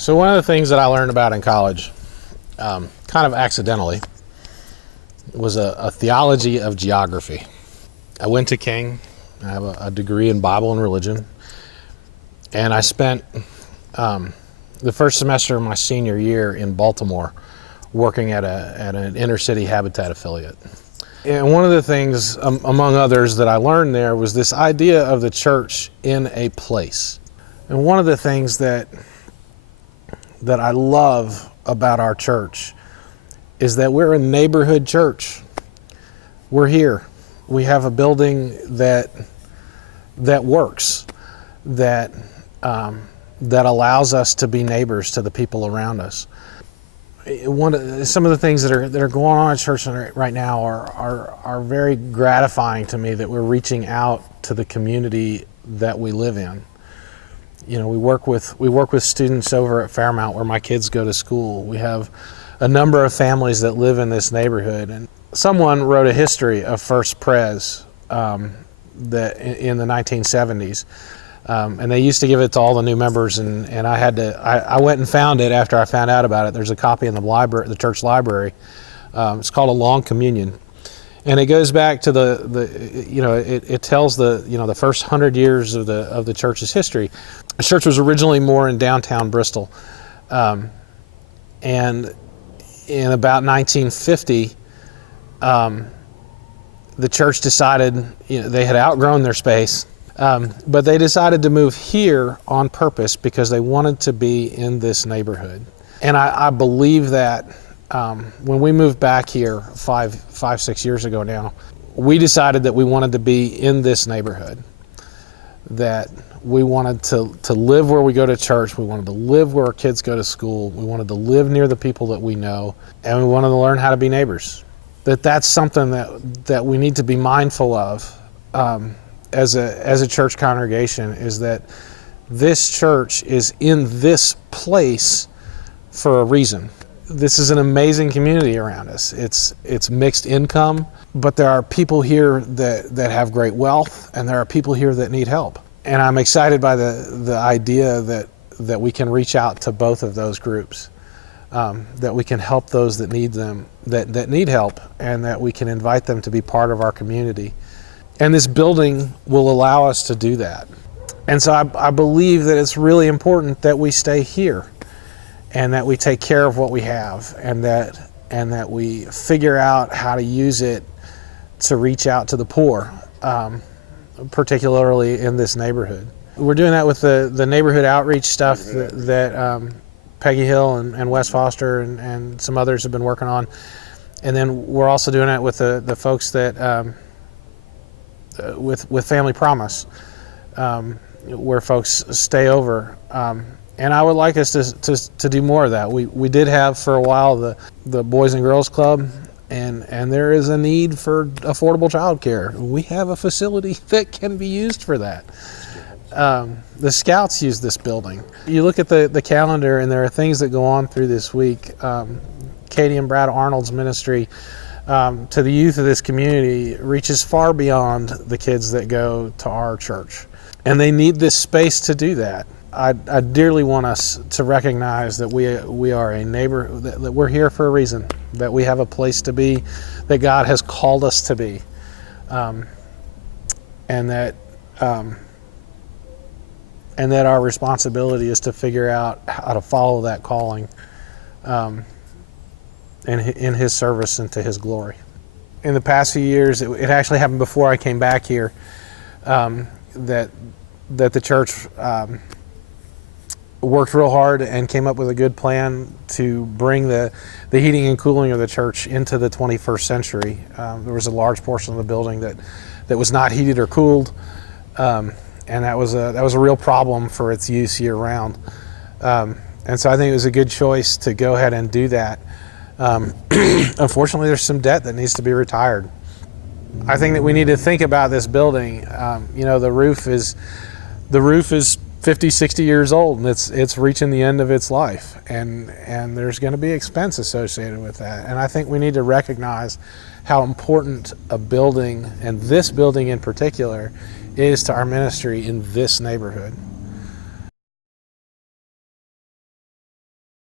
So one of the things that I learned about in college, kind of accidentally, was a theology of geography. I went to King. I have a degree in Bible and religion, and I spent the first semester of my senior year in Baltimore working at an inner city Habitat affiliate. And one of the things, among others, that I learned there was this idea of the church in a place. And one of the things that I love about our church is that we're a neighborhood church. We're here. We have a building that works, that allows us to be neighbors to the people around us. Some of the things that are going on at church right now are very gratifying to me, that we're reaching out to the community that we live in. You know, we work with students over at Fairmount, where my kids go to school. We have a number of families that live in this neighborhood, and someone wrote a history of First Pres that in the 1970s. And they used to give it to all the new members, and I went and found it after I found out about it. There's a copy in the church library. It's called A Long Communion, and it goes back to it tells the first 100 years of the church's history. The church was originally more in downtown Bristol, and in about 1950, the church decided they had outgrown their space. But they decided to move here on purpose because they wanted to be in this neighborhood. And I believe that when we moved back here 6 years ago now, we decided that we wanted to be in this neighborhood, that we wanted to live where we go to church, we wanted to live where our kids go to school, we wanted to live near the people that we know, and we wanted to learn how to be neighbors. That's something that we need to be mindful of. As a church congregation, is that this church is in this place for a reason. This is an amazing community around us. It's mixed income, but there are people here that have great wealth, and there are people here that need help. And I'm excited by the idea that we can reach out to both of those groups, that we can help those that need them, that need help, and that we can invite them to be part of our community. And this building will allow us to do that. And so I believe that it's really important that we stay here, and that we take care of what we have, and that we figure out how to use it to reach out to the poor, particularly in this neighborhood. We're doing that with the neighborhood outreach stuff that Peggy Hill and Wes Foster and some others have been working on. And then we're also doing it with the folks that with Family Promise, where folks stay over, and I would like us to do more of that. We did have for a while the Boys and Girls Club, and there is a need for affordable childcare. We have a facility that can be used for that. The Scouts use this building. You look at the calendar, and there are things that go on through this week. Katie and Brad Arnold's ministry to the youth of this community reaches far beyond the kids that go to our church. And they need this space to do that. I dearly want us to recognize that we are a neighbor, that we're here for a reason, that we have a place to be, that God has called us to be, and that our responsibility is to figure out how to follow that calling in His service and to His glory. In the past few years, it actually happened before I came back here, that the church worked real hard and came up with a good plan to bring the heating and cooling of the church into the 21st century. There was a large portion of the building that was not heated or cooled, and that was a real problem for its use year round. And so I think it was a good choice to go ahead and do that. Unfortunately, there's some debt that needs to be retired. I think that we need to think about this building. The roof is 50, 60 years old, and it's reaching the end of its life, and there's going to be expense associated with that. And I think we need to recognize how important a building, and this building in particular, is to our ministry in this neighborhood.